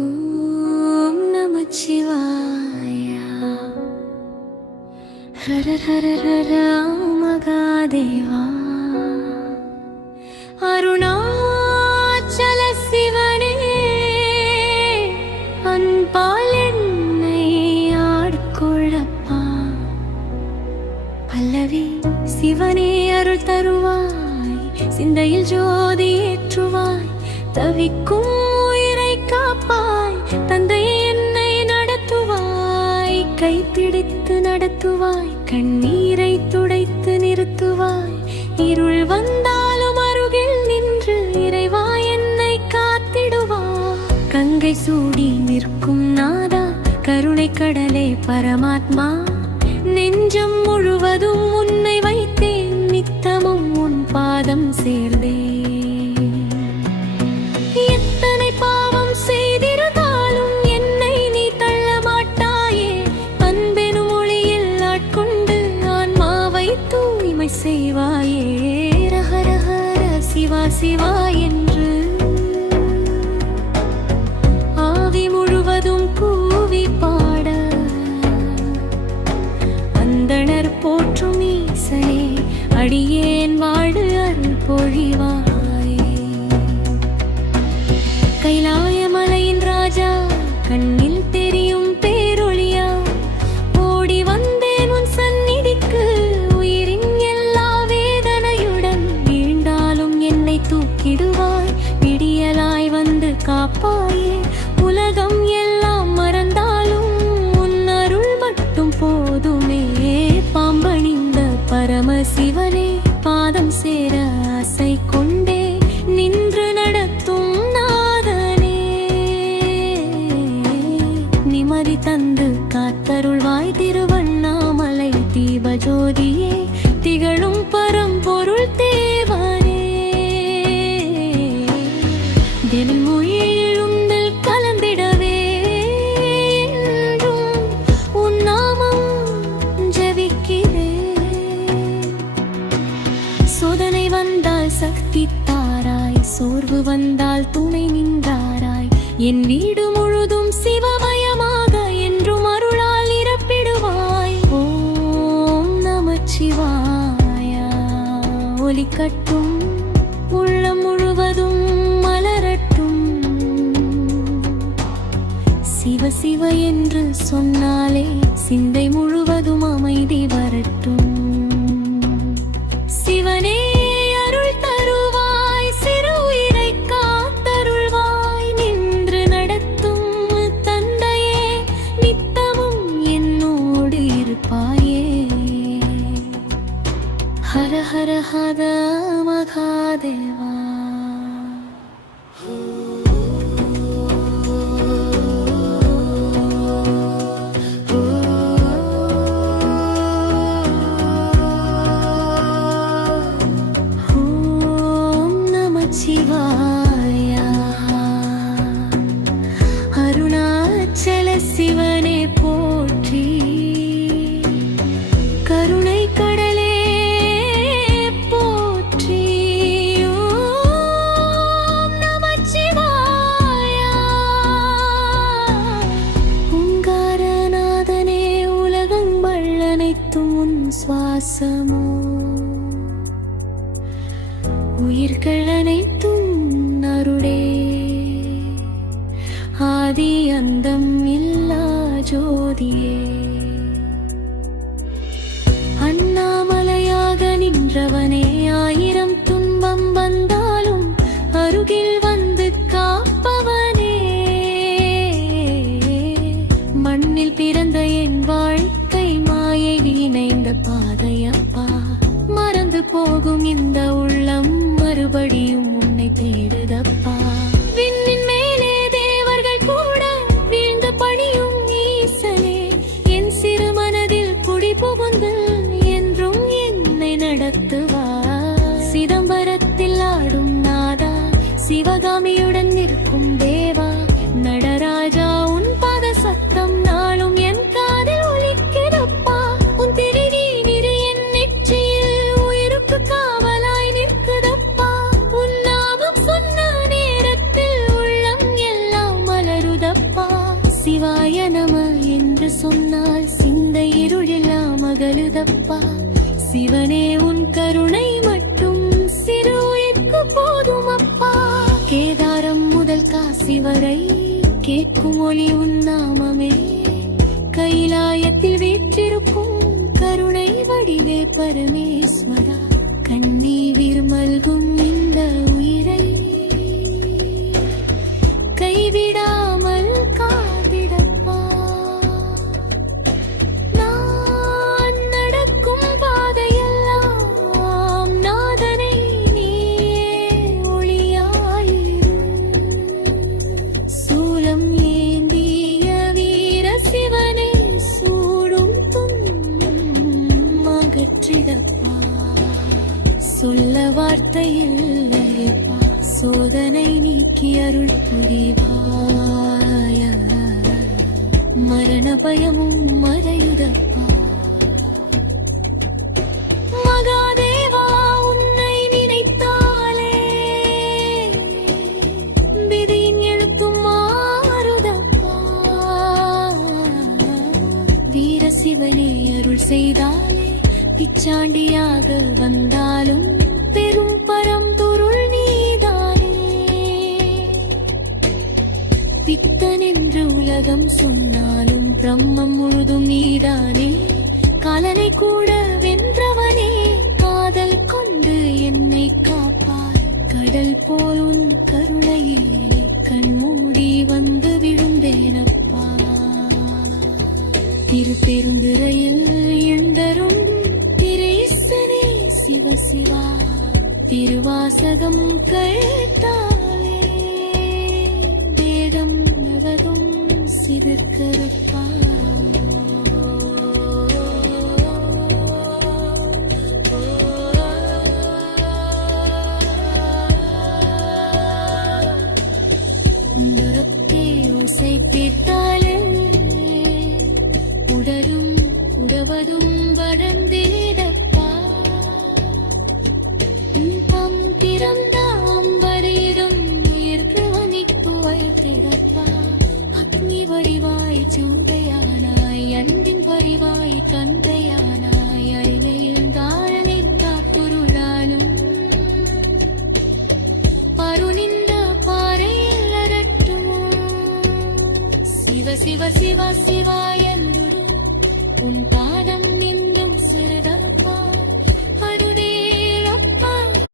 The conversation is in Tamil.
ஓம் நமச்சிவாய. ஹர ஹர ஹர மகாதேவா. அருணாச்சல சிவனே, அன்பால் என்னை ஆட்கொள்ளப்பா. பல்லவி சிவனே அருள் தருவாய், சிந்தையில் ஜோதி ஏற்றுவாய், தவிக்கும் உயிரை காப்பாய், தந்தையே என்னை நடத்துவாய், கைப்பிடித்து நடத்துவாய், கண்ணீரை துடைத்து நிறுத்துவாய், இருள் வந்தாலும் அருகில் நின்று இறைவா என்னை காத்திடுவாய். கங்கை சூடி நிற்கும் நாதா, கருணை கடலே பரமாத்மா, நெஞ்சம் முழுவதும் உன்னை வைத்தேன், நித்தமும் உன் பாதம் சேர்ந்தேன். எத்தனை பாவம் செய்திருந்தாலும் என்னை நீ தள்ள மாட்டாயே, அன்பெனும் ஒளியில் ஆட்கொண்டு ஆன்மாவை தூய்மை செய்வாயே. ஹர ஹர சிவா சிவா என்று ஆவி முழுவதும் கூவி பாட, அந்தணர் போற்றும் ஈசனே, அடியேன் வாழு அருள் பொழிவாய். கைலாய மலையின் ராஜா, கண்ணில் தெரியும் பேரொளியா, ஓடி வந்தேன் உன் சந்நிதிக்கு, உயிரின் எல்லா வேதனையுடன் வீழ்ந்தாலும் என்னை தூக்கிடுவாய், விடியலாய் வந்து காப்பாயே. உலகம் எல்லாம் மறந்தாலும் உன் அருள் மட்டும் போதுமே. பாம்பணிந்த பரமசிவனே, பாதம் சேர ஆசை கொண்டே நின்று நடத்தும் நாதனே, நிம்மதி தந்து காத்தருள்வாய். திருவண்ணாமலை தீபஜோதியே, திகழும் பரம்பொருள் தேவனே, தினம் உயிழுந்தில் கலந்திடவே என்றும் உன் நாமம் ஜெபிக்கிறேன். சோதனை வந்தால் சக்தி தாராய், சோர்வு வந்தால் துணை நின்றாராய், என் வீடு முழுதும் சிவமயமாக என்றும் அருளால் நிரப்பிடுவாய். ஓம் நமச்சிவாய ஒலிக்கட்டும், உள்ளம் முழுவதும் மலரட்டும். சிவ சிவ என்று சொன்னாலே சிந்தை முழுவதும் அமைதி வரட்டும். சிவனே அருள் தருவாய், சிறு உயிரை காத்தருள்வாய், நின்று நடத்தும் தந்தையே, நித்தமும் என்னோடு இருப்பாயே. ஹர ஹர ஹர மகாதேவா. சிவாய அருணாச்சல சிவனே போற்றி, கருணை கடலே போற்றி. ஓம் நமச்சிவாய. ஓங்காரநாதனே, உலகங்கள் அனைத்தும் உன் சுவாசமோ, உயிர்கள் அனைத்தும் அருளே, ஆதி அந்தம் இல்லா ஜோதியே. அண்ணாமலையாக நின்றவனே, ஆயிரம் துன்பம் வந்தாலும் அருகில் வந்து காப்பவனே, மண்ணில் பிறந்த என் வாழ்க்கை மாயை இணைந்த பாதையப்பா, மறந்து போகும் இந்த உள்ளம் மறுபடியும் உன்னை தேடுதப்பா. விண்ணின் மேலே தேவர்கள் கூட வீழ்ந்து பணியும் ஈசனே, என் சிறு மனதில் குடி புகுந்து என்றும் என்னை நடத்துவார். காத்திடப்பா. சிவனே உன் கருணை மட்டும் சிறு உயிர்க்கு போதும் அப்பா. கேதாரம் முதல் காசி வரை கேட்கும் ஒளி உன் நாமமே. கைலாயத்தில் வீற்றிருக்கும் கருணை வடிவே பரமேஸ்வரா. கண்ணீர் மல்கும் இந்த உயிரை கைவிடாமல் காத்திடப்பா. நான் நடக்கும் பாதையெல்லாம் நாதனை நீயே ஒளியாயிரு. சூலம் ஏந்திய வீர சிவனே சூடும் துன்பம் அகற்றிடப்பா. சொல்ல வார்த்தை இல்லையப்பா, சோதனை நீக்கி அருள் புரிவாய. மரண பயமும் மறையுதப்பா. மகாதேவா உன்னை நினைத்தாலே விதியின் எழுத்தும் மாறுதப்பா. வீர சிவனே அருள் செய்தாலே பிச்சாண்டியாக வந்தாலும் பெரும் பரம்பொருள் நீதானே. பித்தன் என்று உலகம் சொன்னாலும் பிரம்மம் முழுதும் நீதானே. காலனை கூட வென்றவனே, காதல் கொண்டு என்னை காப்பாய். கடல் போல் உன் கருணையிலே கண்மூடி வந்து விழுந்தேனப்பா. திருப்பெருந்துறையில் எழுந்தரும் திரேசனே சிவ சிவா. திருவாசகம் கேட்டாலே வேதம் நவகம் சிறுக்கருப்பா. நரத்தே ஓசை கேட்டாலே உடலும் உடவதும் வளர்ந்தேடப்பா. இன்பம் திறந்த அம்பரீரும் நீர்கவனிப்பு வைத்திடப்பா. அக்னி வடிவாய் சூடையானாய், அன்பின் வடிவாய் தந்தையானாய். அழிவையில் தாழனின் காப்புருளாலும் பருணிந்த பாறையில் அரட்டும். சிவ சிவ சிவ சிவா என்று உன்